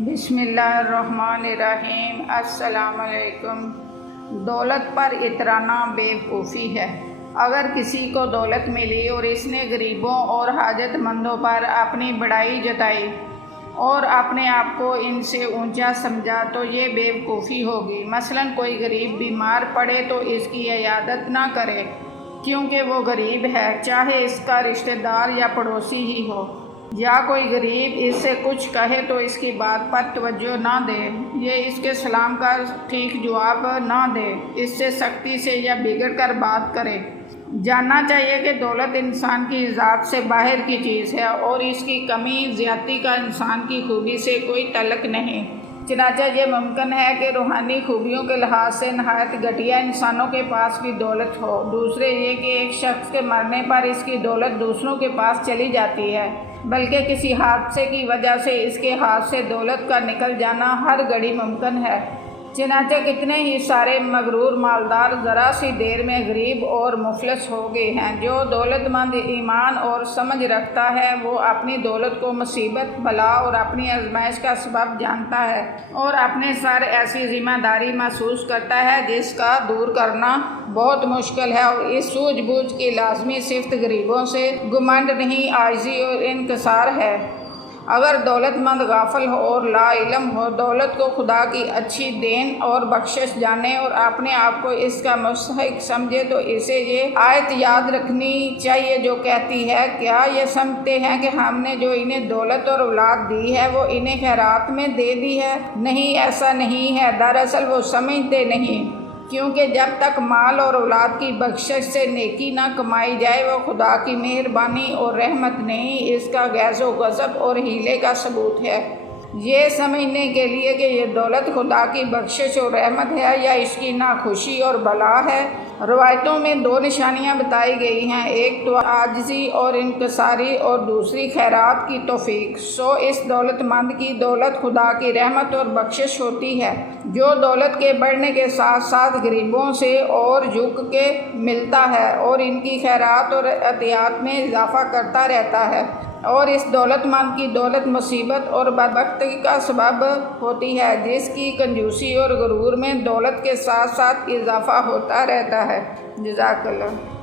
بسم اللہ الرحمن الرحیم۔ السلام علیکم۔ دولت پر اترانا بیوقوفی ہے۔ اگر کسی کو دولت ملی اور اس نے غریبوں اور حاجت مندوں پر اپنی بڑائی جتائی اور اپنے آپ کو ان سے اونچا سمجھا تو یہ بیوقوفی ہوگی۔ مثلاً کوئی غریب بیمار پڑے تو اس کی عیادت نہ کرے کیونکہ وہ غریب ہے، چاہے اس کا رشتہ دار یا پڑوسی ہی ہو، یا کوئی غریب اس سے کچھ کہے تو اس کی بات پر توجہ نہ دے، یہ اس کے سلام کا ٹھیک جواب نہ دے، اس سے سختی سے یا بگڑ کر بات کرے۔ جاننا چاہیے کہ دولت انسان کی ذات سے باہر کی چیز ہے اور اس کی کمی زیادتی کا انسان کی خوبی سے کوئی تعلق نہیں۔ چنانچہ یہ ممکن ہے کہ روحانی خوبیوں کے لحاظ سے نہایت گھٹیا انسانوں کے پاس بھی دولت ہو۔ دوسرے یہ کہ ایک شخص کے مرنے پر اس کی دولت دوسروں کے پاس چلی جاتی ہے، بلکہ کسی حادثے کی وجہ سے اس کے ہاتھ سے دولت کا نکل جانا ہر گھڑی ممکن ہے۔ چنانچہ کتنے ہی سارے مغرور مالدار ذرا سی دیر میں غریب اور مفلس ہو گئے ہیں۔ جو دولت مند ایمان اور سمجھ رکھتا ہے وہ اپنی دولت کو مصیبت، بلا اور اپنی آزمائش کا سبب جانتا ہے اور اپنے سر ایسی ذمہ داری محسوس کرتا ہے جس کا دور کرنا بہت مشکل ہے، اور اس سوجھ بوجھ کی لازمی صفت غریبوں سے گھمنڈ نہیں، عاجزی اور انکسار ہے۔ اگر دولت مند غافل ہو اور لا علم ہو، دولت کو خدا کی اچھی دین اور بخشش جانے اور اپنے آپ کو اس کا مستحق سمجھے تو اسے یہ آیت یاد رکھنی چاہیے جو کہتی ہے، کیا یہ سمجھتے ہیں کہ ہم نے جو انہیں دولت اور اولاد دی ہے وہ انہیں خیرات میں دے دی ہے؟ نہیں، ایسا نہیں ہے۔ دراصل وہ سمجھتے نہیں، کیونکہ جب تک مال اور اولاد کی بخشش سے نیکی نہ کمائی جائے وہ خدا کی مہربانی اور رحمت نہیں، اس کا غیظ و غضب اور حیلے کا ثبوت ہے۔ یہ سمجھنے کے لیے کہ یہ دولت خدا کی بخشش اور رحمت ہے یا اس کی ناخوشی اور بلا ہے، روایتوں میں دو نشانیاں بتائی گئی ہیں، ایک تو عاجزی اور انکساری اور دوسری خیرات کی توفیق۔ سو اس دولت مند کی دولت خدا کی رحمت اور بخشش ہوتی ہے، جو دولت کے بڑھنے کے ساتھ ساتھ غریبوں سے اور جھک کے ملتا ہے اور ان کی خیرات اور عطیات میں اضافہ کرتا رہتا ہے، اور اس دولت مند کی دولت مصیبت اور بدبختی کا سبب ہوتی ہے، جس کی کنجوسی اور غرور میں دولت کے ساتھ ساتھ اضافہ ہوتا رہتا ہے۔ جزاک اللہ۔